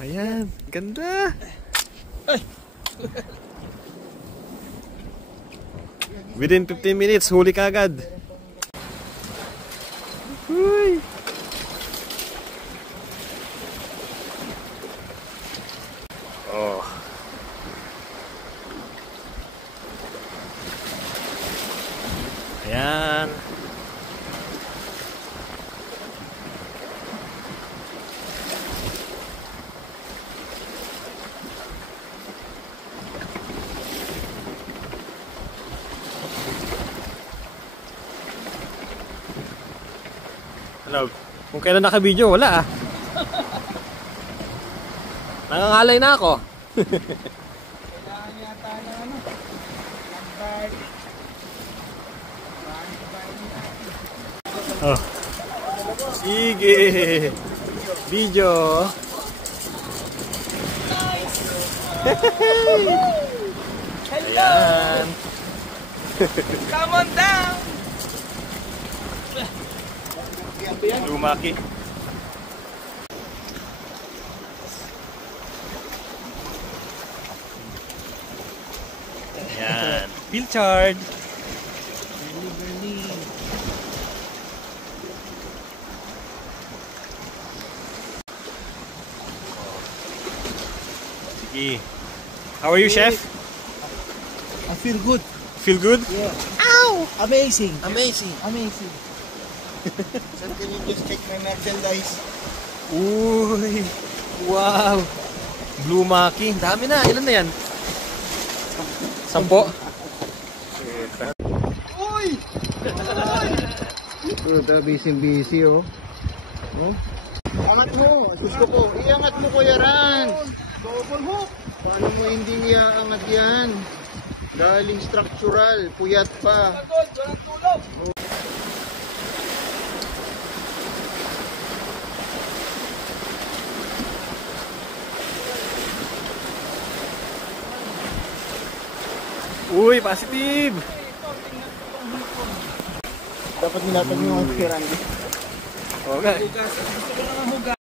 Ayan, ganda. Within 15 minutes, huli ka agad. Uy. Oh. Ayan. Hello. Kung kailan naka-video, wala ah. Nangangalay na ako. Kailangan yata na ano. Lambard. Oh. Sige. Video. Hello! Ayan. Come on down! Lumaki. Ayan. Pilchard. Sige. How are you, chef? I feel good. Feel good? Yeah. Ow! Amazing. Amazing. Amazing. Sir, can you just check my merchandise? Uy! Wow! Blue Maki. Dami na. Ilan na yan? 10? Uy! Uy! Busy oh. Oh? Angat mo! Gusto ko. Iangat mo, Kuya Ran! Double hook! Paano mo hindi iaangat yan? Galing structural. Puyat pa. Walang tulog! Uy! Positive! Dapat minatag mo yung pirang. Okay. Gusto ko lang ang hugas.